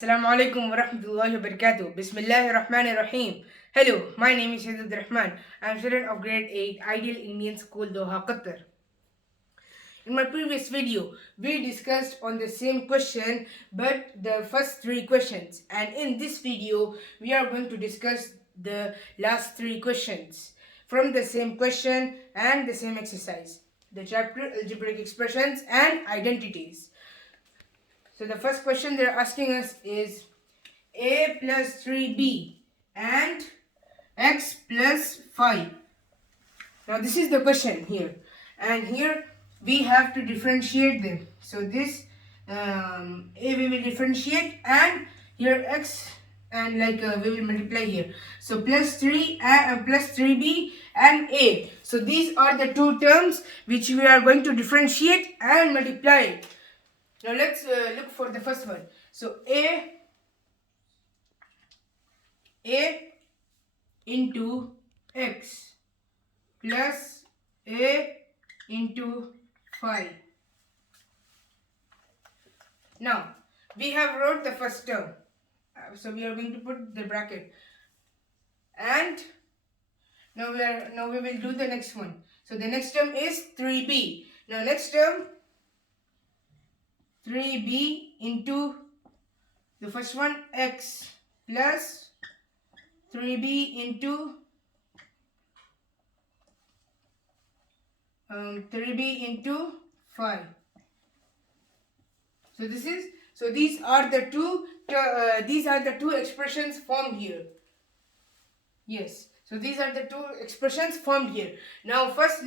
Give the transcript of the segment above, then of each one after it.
Assalamu alaikum wa rahmatullahi wa barakatuh. Bismillahir Rahmanir Rahim. Hello, my name is Shahid Rahman. I am a student of grade 8, Ideal Indian School, Doha, Qatar. In my previous video, we discussed on the same question but the first three questions. And in this video, we are going to discuss the last three questions from the same question and the same exercise. The chapter Algebraic Expressions and Identities. So the first question they're asking us is a plus 3b and x plus 5. Now this is the question here, and here we have to differentiate them. So this a we will differentiate, and here x, and we will multiply here. So plus 3 and plus 3b and a. So these are the two terms which we are going to differentiate and multiply. Now let's look for the first one. So a into x plus a into 5. Now we have wrote the first term, so we are going to put the bracket, and now we will do the next one. So the next term is 3b. Now next term 3b into the first one x plus 3b into 3b into 5. So these are the two expressions formed here. Yes. So these are the two expressions formed here. Now first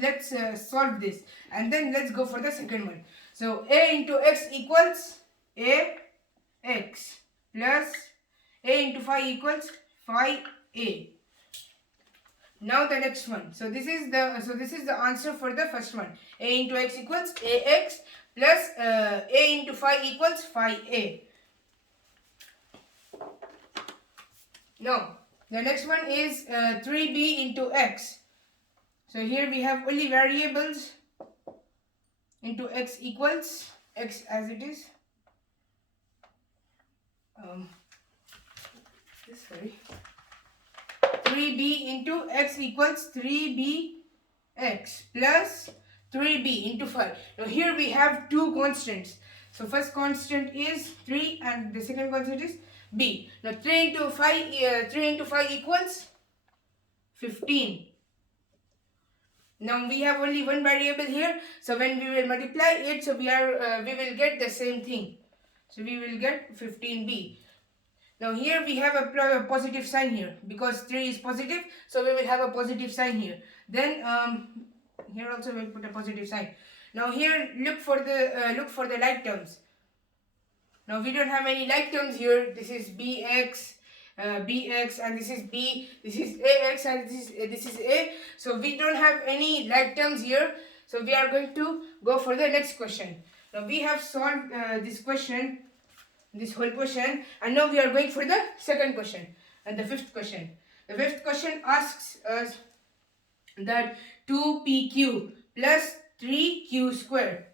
let's solve this, and then let's go for the second one. So a into x equals a x plus a into 5 equals 5a. Now the next one. So this is the answer for the first one. A into x equals ax plus a into 5 equals 5a. Now the next one is 3b into x. So here we have only variables into x equals x as it is. Sorry. 3b into x equals 3bx plus 3b into 5. Now here we have two constants. So first constant is 3 and the second constant is b. Now 3 into 5 equals 15. Now we have only one variable here, so when we will multiply it, so we will get the same thing. So we will get 15b. Now here we have a positive sign here because 3 is positive, so we will have a positive sign here. Then here also we'll put a positive sign. Now here look for the like terms. Now we don't have any like terms here. This is bx, bx, and this is b. This is ax, and this is a. So we don't have any like terms here. So we are going to go for the next question. Now we have solved this whole question, and now we are going for the second question and the fifth question. The fifth question asks us that 2pq plus 3q square.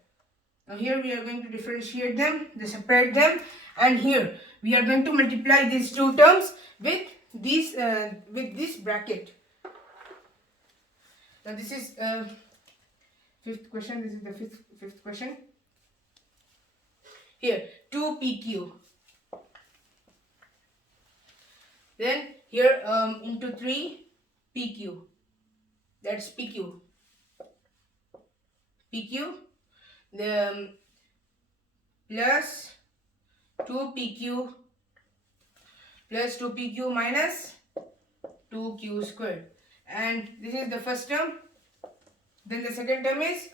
Now here we are going to differentiate them, separate them, and here we are going to multiply these two terms with this bracket. Now this is fifth question. This is the fifth question. Here 2pq. Then here into 3pq. That's pq. The plus 2pq minus 2q squared, and this is the first term. Then the second term is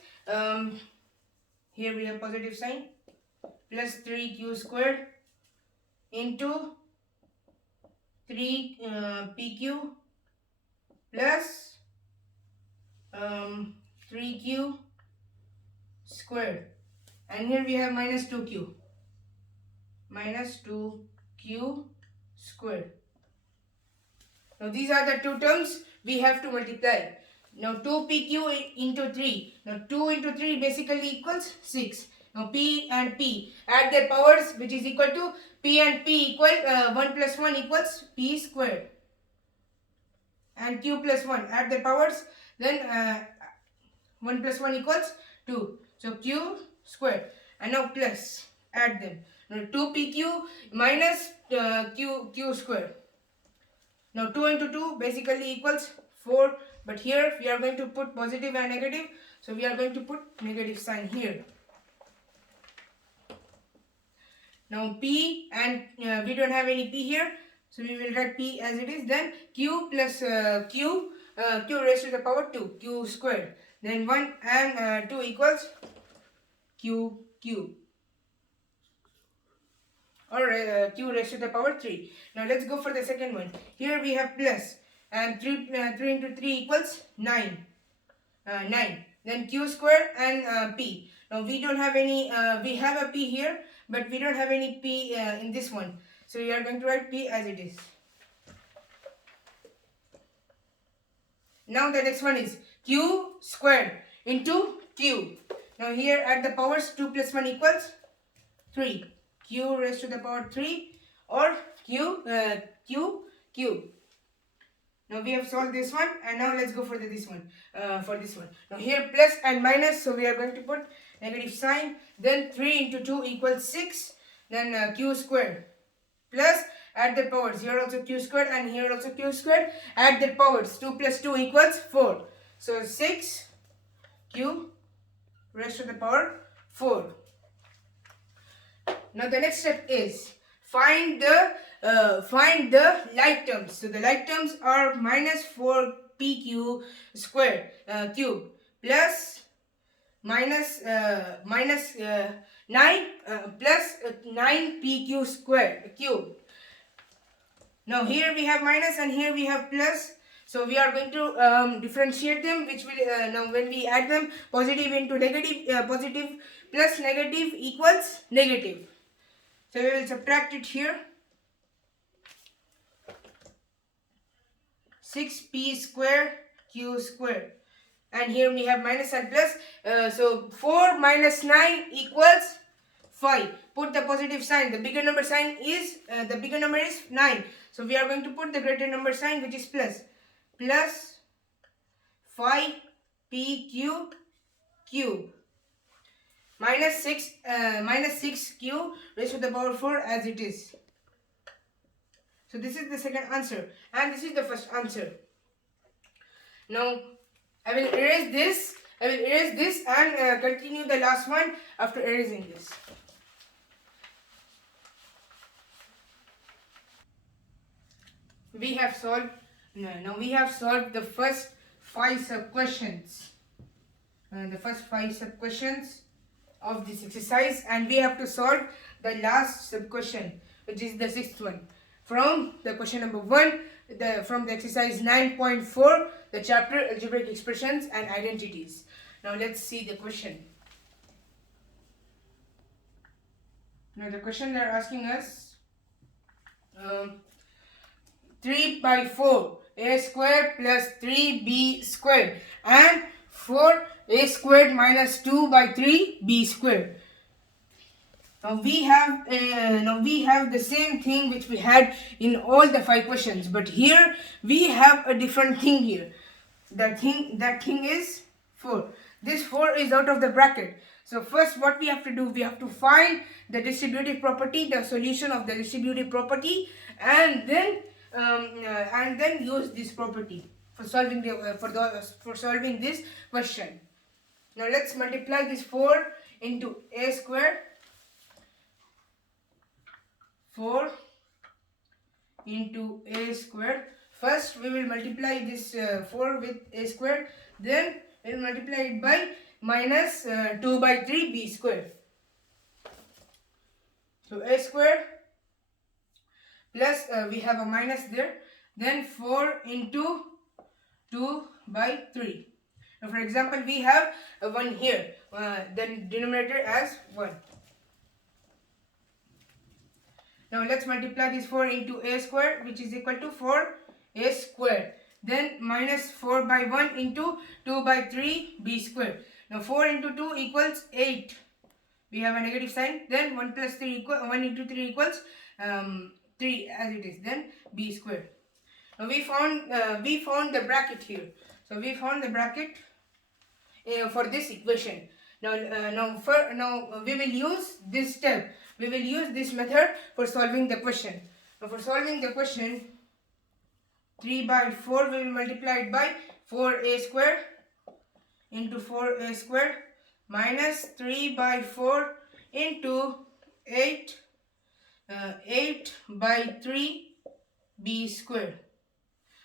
here we have positive sign, plus 3q squared into 3pq plus 3q squared, and here we have minus 2q squared. Now these are the two terms we have to multiply. Now 2pq into 3. Now 2 into 3 basically equals 6. Now p and p, add their powers, which is equal to p and p equal 1 plus 1 equals p squared, and q plus 1, add their powers, then 1 plus 1 equals 2, so q squared, and now plus, add them. Now 2pq minus q squared. Now 2 into 2 basically equals 4, but here we are going to put positive and negative, so we are going to put negative sign here. Now p, and we don't have any p here, so we will write p as it is. Then q plus q raised to the power 2, q squared. Then 1 and 2 equals q, or q raised to the power 3. Now let's go for the second one. Here we have plus, and 3 into 3 equals 9. 9. Then q squared and p. Now we don't have any, we have a p here, but we don't have any p in this one. So we are going to write p as it is. Now the next one is q squared into q. Now here add the powers, 2 plus 1 equals 3. Q raised to the power 3, or q. Now we have solved this one, and now let's go for this one. Now here plus and minus, so we are going to put negative sign. Then 3 into 2 equals 6. Then q squared plus, add the powers. Here also q squared and here also q squared. Add their powers. 2 plus 2 equals 4. So 6 q raised to the power 4. Now the next step is find the like terms. So the like terms are minus 4pq squared cube plus minus 9 plus 9pq squared cube. Now here we have minus and here we have plus. So we are going to differentiate them, which will now when we add them, positive into negative, positive plus negative equals negative. So we will subtract it here. 6p square q square, and here we have minus and plus. So 4 minus 9 equals 5. Put the positive sign. The bigger number sign is the bigger number is 9. So we are going to put the greater number sign, which is plus. Plus 5pq cube minus 6q raised to the power 4 as it is. So this is the second answer, and this is the first answer. Now I will erase this. And continue the last one after erasing this. We have solved. Now we have solved the first 5 sub-questions. The first 5 sub-questions of this exercise, and we have to solve the last sub-question, which is the 6th one. From the question number 1, from the exercise 9.4, the chapter Algebraic Expressions and Identities. Now let's see the question. Now the question they are asking us, 3 by 4 a square plus 3b squared and 4a squared minus 2 by 3b squared. Now we have the same thing which we had in all the 5 questions, but here we have a different thing here. That thing is 4. This 4 is out of the bracket. So first what we have to do, we have to find the distributive property, the solution of the distributive property, and then use this property for solving for solving this question. Now let's multiply this 4 into a square. 4 into a square. First we will multiply this 4 with a square, then we will multiply it by minus 2 by 3 b square. So a square plus we have a minus there, then 4 into 2 by 3. Now for example we have a 1 here, then denominator as 1. Now let's multiply this 4 into a square, which is equal to 4a square. Then minus 4 by 1 into 2 by 3 b square. Now 4 into 2 equals 8. we have a negative sign. Then 1 plus 3 equal 1 into 3 equals 3 as it is. Then b square. Now we found the bracket here. So we found the bracket for this equation. Now we will use this step. We will use this method for solving the question. Now for solving the question, 3 by 4 we will multiply it by 4a square into 4a square minus 3 by 4 into 8 by 3 b square.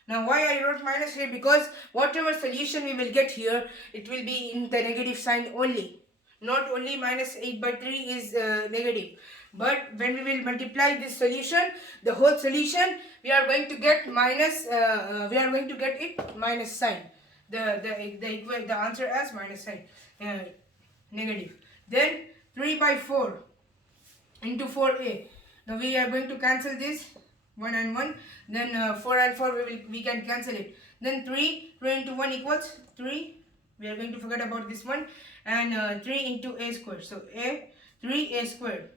Now why I wrote minus here? Because whatever solution we will get here, it will be in the negative sign only. Not only minus 8 by 3 is negative, but when we will multiply this solution, the whole solution, we are going to get minus, we are going to get it minus sign. The answer as minus sign, negative. Then 3 by 4 into 4a. Now we are going to cancel this 1 and 1. Then 4 and 4 we can cancel it. Then 3 into 1 equals 3. We are going to forget about this one. And 3 into a square. So 3a square.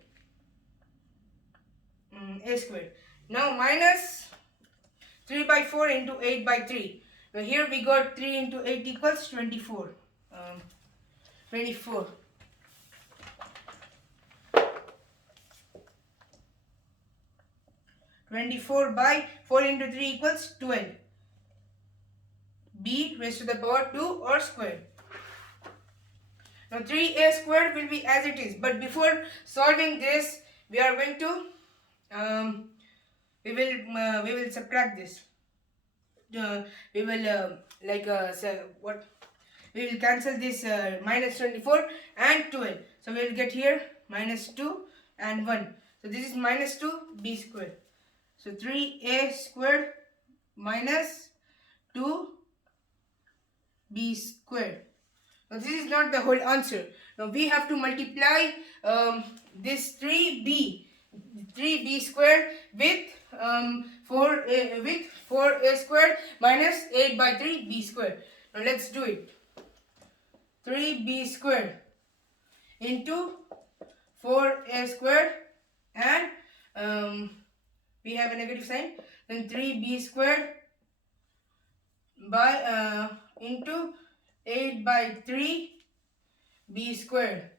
A square. Now minus 3 by 4 into 8 by 3. Now here we got 3 into 8 equals 24. 24. 24 by 4 into 3 equals 12. B raised to the power 2 or square. Now 3a square will be as it is. But before solving this, we are going to we will subtract this. We will we will cancel this minus 24 and 12. So we will get here minus 2 and 1. So this is minus 2 b square. So 3a squared minus 2 b squared. Now this is not the whole answer. Now we have to multiply this 3b squared with 4a squared minus 8 by 3 b squared. Now let's do it. 3b squared into 4a squared and we have a negative sign. Then 3b squared by into 8 by 3 b squared.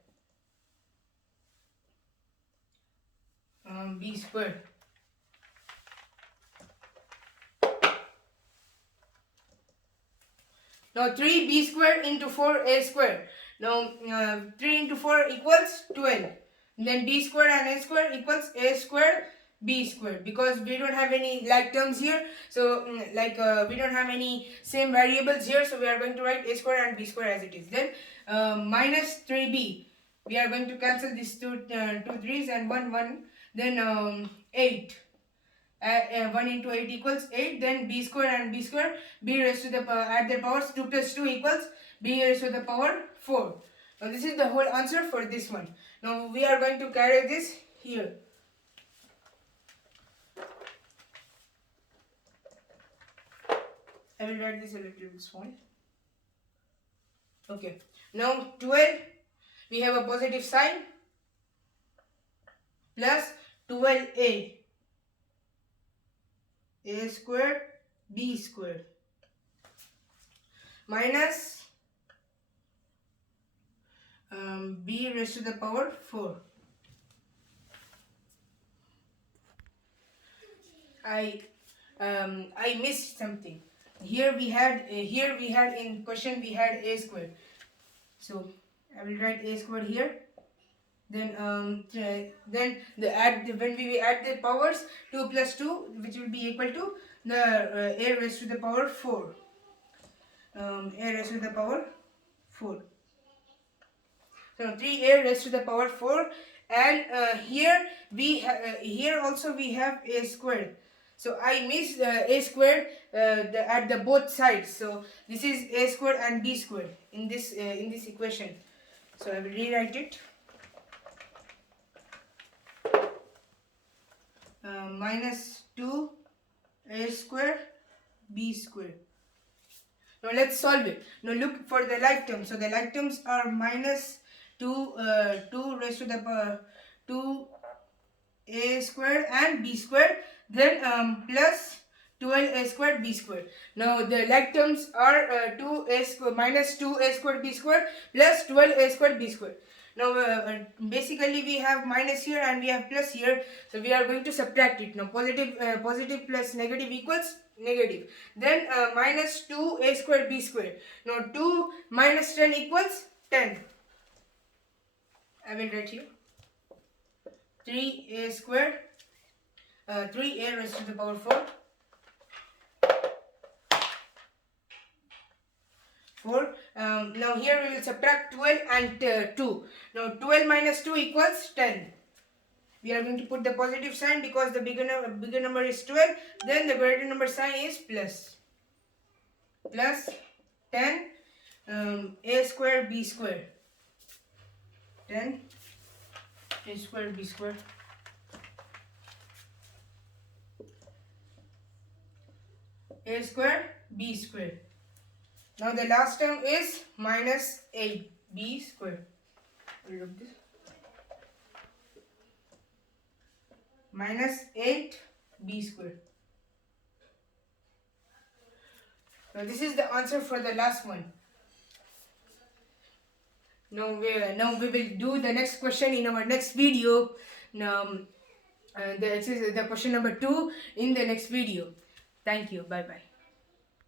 B squared. Now 3b squared into 4a squared. Now 3 into 4 equals 12. Then b squared and a squared equals a squared b squared, because we don't have any like terms here, so we don't have any same variables here, so we are going to write a squared and b squared as it is. Then minus 3b, we are going to cancel these two 3's and 1. Then 8, 1 into 8 equals 8. Then b squared and b squared, b raised to the power, add their powers, 2 plus 2 equals b raised to the power 4. Now this is the whole answer for this one. Now we are going to carry this here. I will write this a little bit small. Okay. Now 12, we have a positive sign, plus 12a. A squared b squared minus b raised to the power 4. I missed something. Here we had in question we had a squared. So I will write a squared here. Then when we add the powers, 2 plus 2, which will be equal to the a raised to the power 4. A raised to the power 4. So 3a raised to the power 4, and here also we have a squared. So I missed a squared at the both sides. So this is a squared and b squared in this equation. So I will rewrite it. Minus 2 a squared b squared. Now let's solve it. Now look for the like terms. So the like terms are minus 2 raised to the power 2a squared and b squared, then plus 12a squared b squared. Now the like terms are 2a squared minus 2a squared b squared plus 12a squared b squared. Now basically we have minus here and we have plus here, so we are going to subtract it. Now positive plus negative equals negative. Then minus 2a squared b squared. Now 2 minus 10 equals 10. I will write here 3a squared 3a raised to the power 4 now here we will subtract 12 and 2. Now 12 minus 2 equals 10. We are going to put the positive sign because the bigger number is 12, then the greater number sign is plus 10 a square b square 10 a square b square a square b square. Now the last term is minus 8b square. Minus 8b square. Now this is the answer for the last one. Now we will do the next question in our next video. Now this is the question number 2 in the next video. Thank you. Bye bye.